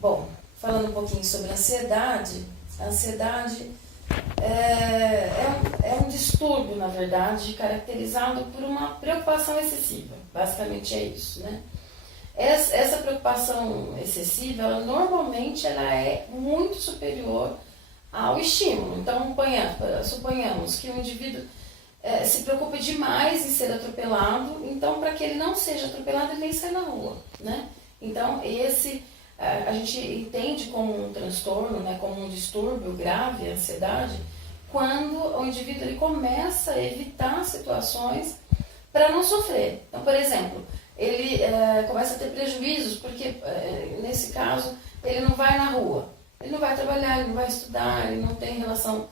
Bom, falando um pouquinho sobre a ansiedade é um distúrbio, na verdade, caracterizado por uma preocupação excessiva. Basicamente é isso, né? Essa preocupação excessiva, normalmente ela é muito superior ao estímulo. Então, suponhamos que o indivíduo se preocupa demais em ser atropelado, então para que ele não seja atropelado, ele nem sai na rua, né? Então, a gente entende como um transtorno, né, como um distúrbio grave, a ansiedade, quando o indivíduo ele começa a evitar situações para não sofrer. Então, por exemplo, ele começa a ter prejuízos, porque nesse caso ele não vai na rua, ele não vai trabalhar, ele não vai estudar, ele não tem relação,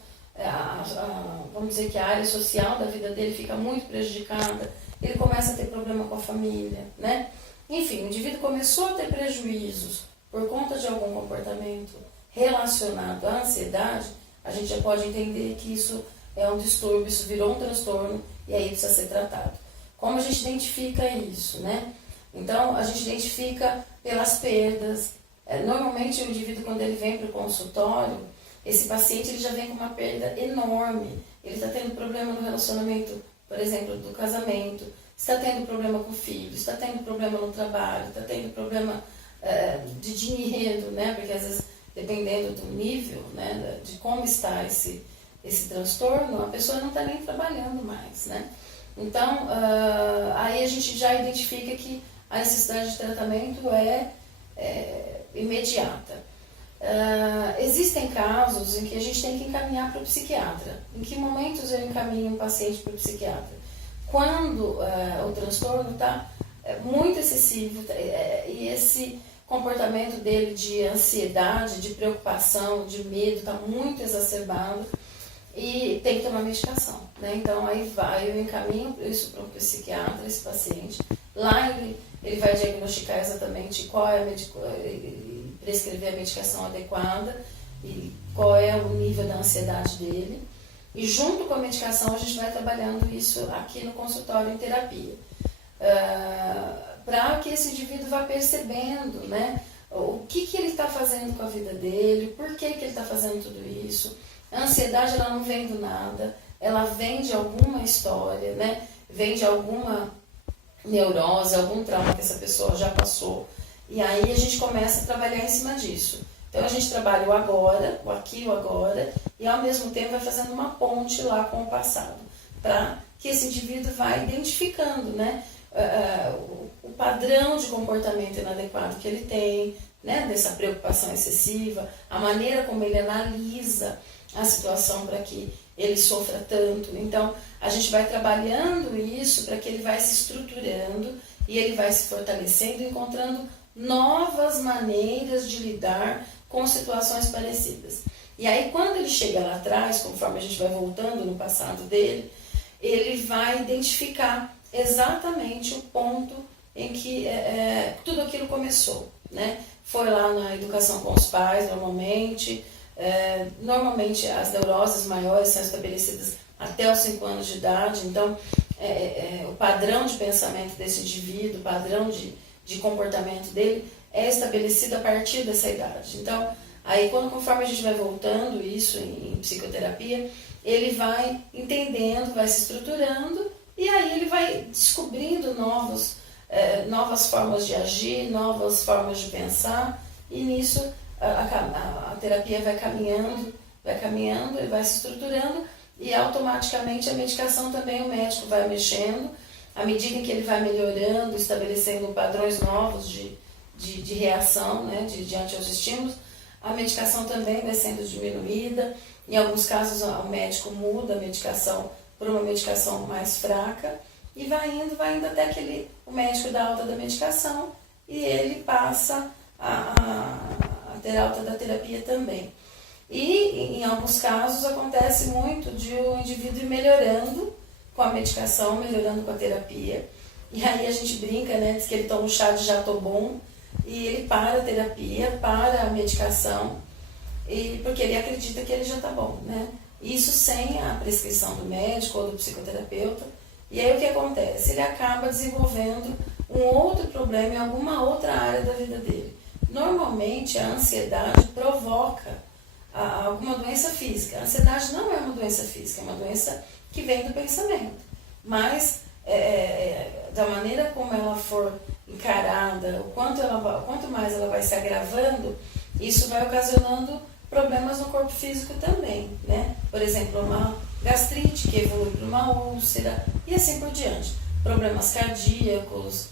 vamos dizer que a área social da vida dele fica muito prejudicada, ele começa a ter problema com a família, né? Enfim, o indivíduo começou a ter prejuízos por conta de algum comportamento relacionado à ansiedade, a gente já pode entender que isso é um distúrbio, isso virou um transtorno e aí precisa ser tratado. Como a gente identifica isso, né? Então, a gente identifica pelas perdas. Normalmente, o indivíduo, quando ele vem para o consultório, esse paciente ele já vem com uma perda enorme. Ele está tendo problema no relacionamento, por exemplo, do casamento, está tendo problema com o filho, está tendo problema no trabalho, está tendo problema de dinheiro, né? Porque às vezes, dependendo do nível, né, de como está esse transtorno, a pessoa não está nem trabalhando mais, né? Então, aí a gente já identifica que a necessidade de tratamento é imediata. Existem casos em que a gente tem que encaminhar para o psiquiatra. Em que momentos eu encaminho um paciente para o psiquiatra? Quando o transtorno está muito excessivo e esse comportamento dele de ansiedade, de preocupação, de medo está muito exacerbado e tem que tomar medicação, né? Então aí eu encaminho isso para um psiquiatra, esse paciente. Lá ele vai diagnosticar exatamente qual é prescrever a medicação adequada e qual é o nível da ansiedade dele. E junto com a medicação a gente vai trabalhando isso aqui no consultório em terapia. Para que esse indivíduo vá percebendo, né, o que ele está fazendo com a vida dele, por que ele está fazendo tudo isso. A ansiedade ela não vem do nada, ela vem de alguma história, né, vem de alguma neurose, algum trauma que essa pessoa já passou. E aí a gente começa a trabalhar em cima disso. Então a gente trabalha o agora, o aqui e o agora, e ao mesmo tempo vai fazendo uma ponte lá com o passado, para que esse indivíduo vá identificando, né, o padrão de comportamento inadequado que ele tem, né, dessa preocupação excessiva, a maneira como ele analisa a situação para que ele sofra tanto. Então, a gente vai trabalhando isso para que ele vai se estruturando e ele vai se fortalecendo, encontrando novas maneiras de lidar com situações parecidas. E aí, quando ele chega lá atrás, conforme a gente vai voltando no passado dele, ele vai identificar exatamente o ponto em que tudo aquilo começou, né? Foi lá na educação com os pais, normalmente. Normalmente as neuroses maiores são estabelecidas até os 5 anos de idade, então o padrão de pensamento desse indivíduo, o padrão de comportamento dele é estabelecido a partir dessa idade. Então, aí conforme a gente vai voltando isso em psicoterapia, ele vai entendendo, vai se estruturando e aí ele vai descobrindo novas formas de agir, novas formas de pensar, e nisso a terapia vai caminhando, ele vai se estruturando e automaticamente a medicação também o médico vai mexendo, à medida em que ele vai melhorando, estabelecendo padrões novos de reação, né, diante aos estímulos, a medicação também vai sendo diminuída. Em alguns casos o médico muda a medicação por uma medicação mais fraca e vai indo até que o médico dá alta da medicação e ele passa a ter alta da terapia também. E em alguns casos acontece muito de o indivíduo ir melhorando com a medicação, melhorando com a terapia. E aí a gente brinca, né, diz que ele toma um chá de jatobom e ele para a terapia, para a medicação, porque ele acredita que ele já está bom, né? Isso sem a prescrição do médico ou do psicoterapeuta. E aí o que acontece? Ele acaba desenvolvendo um outro problema em alguma outra área da vida dele. Normalmente a ansiedade provoca alguma doença física. A ansiedade não é uma doença física, é uma doença que vem do pensamento. Mas da maneira como ela for encarada, o quanto mais ela vai se agravando, isso vai ocasionando problemas no corpo físico também, né? Por exemplo, uma gastrite que evolui para uma úlcera e assim por diante. Problemas cardíacos,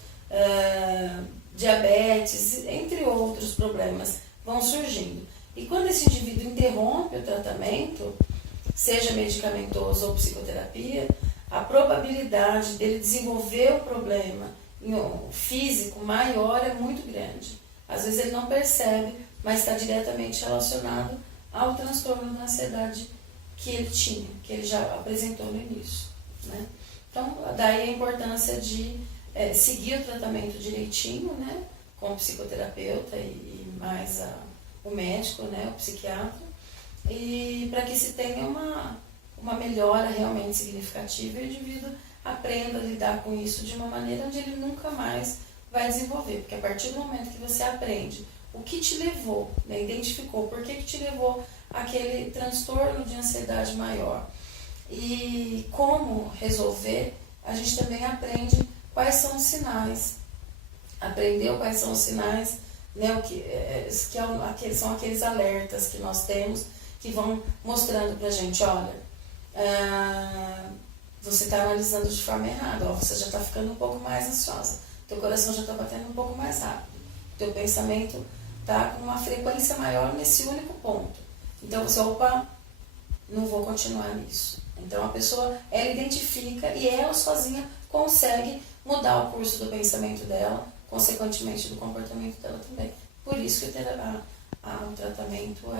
diabetes, entre outros problemas vão surgindo. E quando esse indivíduo interrompe o tratamento, seja medicamentoso ou psicoterapia, a probabilidade dele desenvolver o problema físico maior é muito grande. Às vezes ele não percebe, mas está diretamente relacionado ao transtorno da ansiedade que ele tinha, que ele já apresentou no início, né? Então, daí a importância de seguir o tratamento direitinho, né, com o psicoterapeuta e mais o médico, né, o psiquiatra, e para que se tenha uma melhora realmente significativa e o indivíduo aprenda a lidar com isso de uma maneira onde ele nunca mais vai desenvolver, porque a partir do momento que você aprende o que te levou, né, identificou por que te levou àquele transtorno de ansiedade maior e como resolver, a gente também aprende quais são os sinais, aprendeu quais são os sinais, né, são aqueles alertas que nós temos que vão mostrando pra gente, olha, você está analisando de forma errada, você já está ficando um pouco mais ansiosa, teu coração já está batendo um pouco mais rápido, teu pensamento está com uma frequência maior nesse único ponto. Então você, não vou continuar nisso. Então a pessoa, ela identifica e ela sozinha consegue mudar o curso do pensamento dela, consequentemente do comportamento dela também. Por isso que o tratamento